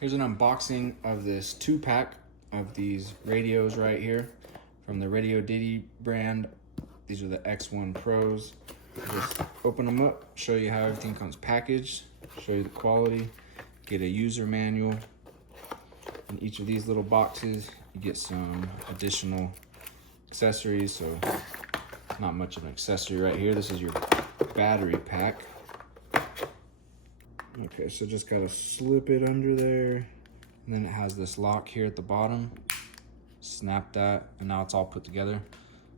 Here's an unboxing of this 2-pack of these radios right here from the Radioddity brand. These are the x1pros. Just open them up, show you how everything comes packaged, show you the quality, get a user manual. In each of these little boxes, you get some additional accessories. So not much of an accessory right here. This is your battery pack. Okay, so just gotta slip it under there. And then it has this lock here at the bottom. Snap that, and now it's all put together.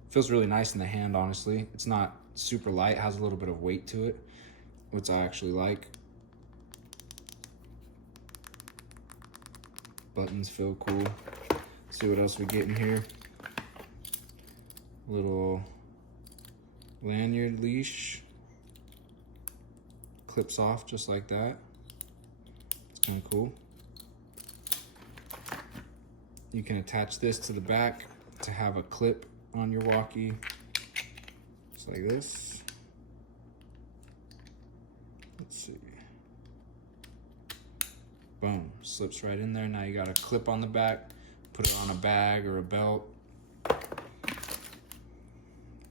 Feels really nice in the hand, honestly. It's not super light, has a little bit of weight to it, which I actually like. Buttons feel cool. Let's see what else we get in here. Little lanyard leash. Clips off just like that. It's kind of cool. You can attach this to the back to have a clip on your walkie. Just like this. Let's see. Boom, slips right in there. Now you got a clip on the back, put it on a bag or a belt.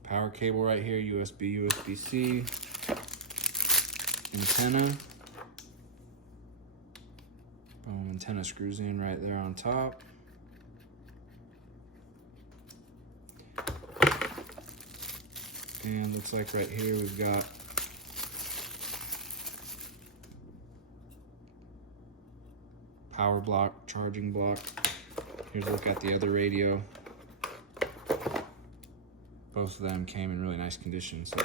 Power cable right here, USB, USB-C. Antenna. Boom, antenna screws in right there on top. And looks like right here we've got power block, charging block. Here's a look at the other radio. Both of them came in really nice condition. So